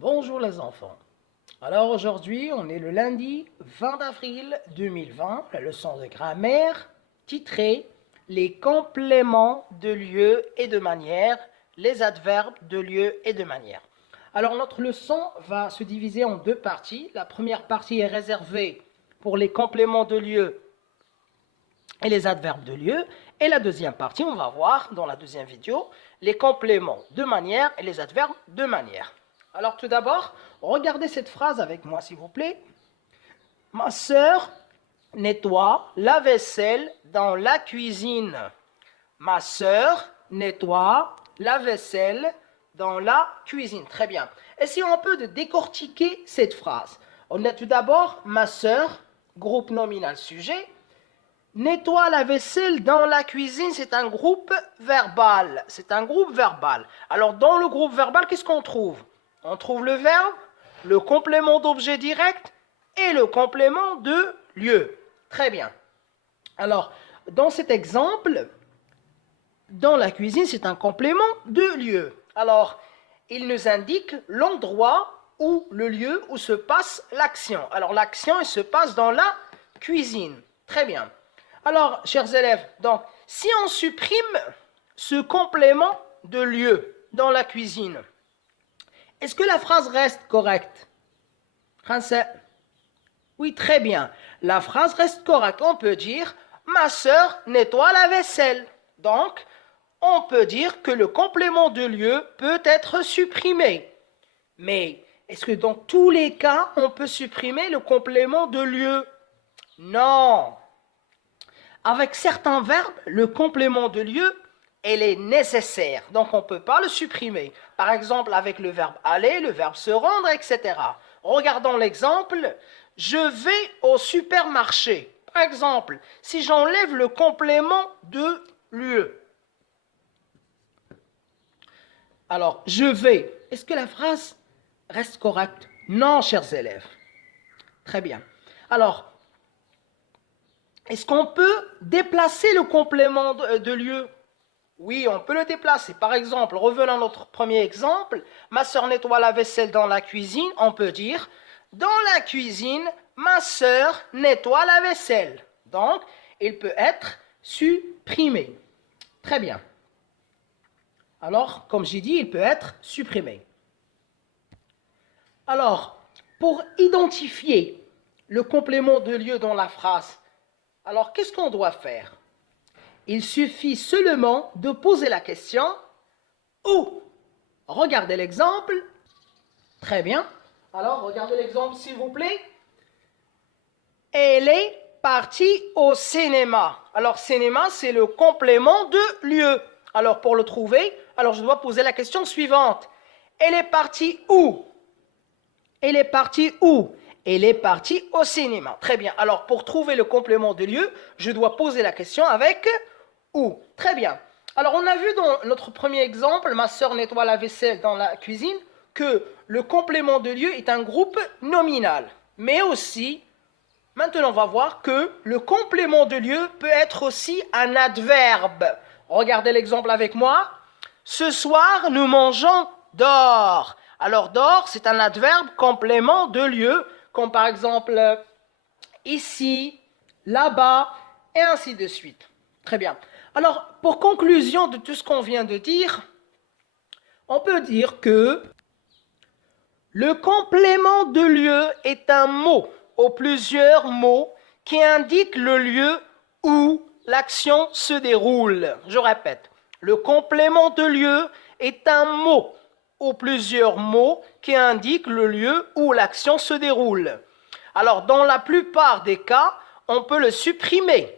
Bonjour les enfants. Alors aujourd'hui, on est le lundi 20 avril 2020, la leçon de grammaire titrée Les compléments de lieu et de manière, les adverbes de lieu et de manière. Alors notre leçon va se diviser en deux parties. La première partie est réservée pour les compléments de lieu et les adverbes de lieu. Et la deuxième partie, on va voir dans la deuxième vidéo, les compléments de manière et les adverbes de manière. Alors tout d'abord, regardez cette phrase avec moi s'il vous plaît. Ma sœur nettoie la vaisselle dans la cuisine. Ma sœur nettoie la vaisselle dans la cuisine. Très bien. Essayons un peu de décortiquer cette phrase. On a tout d'abord ma sœur, groupe nominal sujet. Nettoie la vaisselle dans la cuisine, c'est un groupe verbal. C'est un groupe verbal. Alors dans le groupe verbal, qu'est-ce qu'on trouve? On trouve le verbe, le complément d'objet direct et le complément de lieu. Très bien. Alors, dans cet exemple, dans la cuisine, c'est un complément de lieu. Alors, il nous indique l'endroit ou le lieu où se passe l'action. Alors, l'action, elle se passe dans la cuisine. Très bien. Alors, chers élèves, donc, si on supprime ce complément de lieu dans la cuisine, est-ce que la phrase reste correcte? Oui, très bien. La phrase reste correcte. On peut dire « Ma sœur nettoie la vaisselle ». Donc, on peut dire que le complément de lieu peut être supprimé. Mais est-ce que dans tous les cas, on peut supprimer le complément de lieu? Non. Avec certains verbes, le complément de lieu elle est nécessaire, donc on ne peut pas le supprimer. Par exemple, avec le verbe aller, le verbe se rendre, etc. Regardons l'exemple, je vais au supermarché. Par exemple, si j'enlève le complément de lieu. Alors, je vais. Est-ce que la phrase reste correcte? Non, chers élèves. Très bien. Alors, est-ce qu'on peut déplacer le complément de lieu? Oui, on peut le déplacer. Par exemple, revenons à notre premier exemple. Ma sœur nettoie la vaisselle dans la cuisine. On peut dire, dans la cuisine, ma sœur nettoie la vaisselle. Donc, il peut être supprimé. Très bien. Alors, comme j'ai dit, il peut être supprimé. Alors, pour identifier le complément de lieu dans la phrase, alors qu'est-ce qu'on doit faire? Il suffit seulement de poser la question « Où ?» Regardez l'exemple. Très bien. Alors, regardez l'exemple, s'il vous plaît. Elle est partie au cinéma. Alors, cinéma, c'est le complément de lieu. Alors, pour le trouver, alors je dois poser la question suivante. Elle est partie où? Elle est partie où? Elle est partie au cinéma. Très bien. Alors, pour trouver le complément de lieu, je dois poser la question avec où? Très bien. Alors, on a vu dans notre premier exemple, ma sœur nettoie la vaisselle dans la cuisine, que le complément de lieu est un groupe nominal. Mais aussi, maintenant, on va voir que le complément de lieu peut être aussi un adverbe. Regardez l'exemple avec moi. Ce soir, nous mangeons dehors. Alors, dehors, c'est un adverbe complément de lieu, comme par exemple ici, là-bas, et ainsi de suite. Très bien. Alors, pour conclusion de tout ce qu'on vient de dire, on peut dire que le complément de lieu est un mot ou plusieurs mots qui indiquent le lieu où l'action se déroule. Je répète, le complément de lieu est un mot ou plusieurs mots qui indiquent le lieu où l'action se déroule. Alors, dans la plupart des cas, on peut le supprimer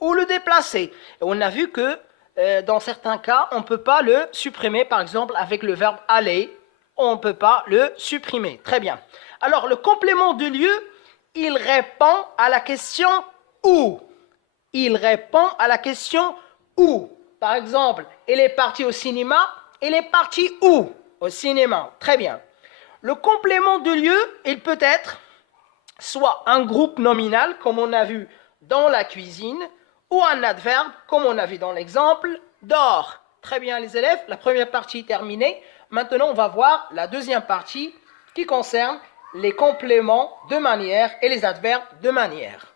ou le déplacer. Et on a vu que dans certains cas, on ne peut pas le supprimer, par exemple avec le verbe aller, on ne peut pas le supprimer. Très bien. Alors, le complément de lieu, il répond à la question où. Il répond à la question où. Par exemple, elle est partie au cinéma, elle est partie où? Au cinéma. Très bien. Le complément de lieu, il peut être soit un groupe nominal, comme on a vu dans la cuisine, ou un adverbe, comme on a vu dans l'exemple, dehors. Très bien les élèves, la première partie est terminée. Maintenant, on va voir la deuxième partie qui concerne les compléments de manière et les adverbes de manière.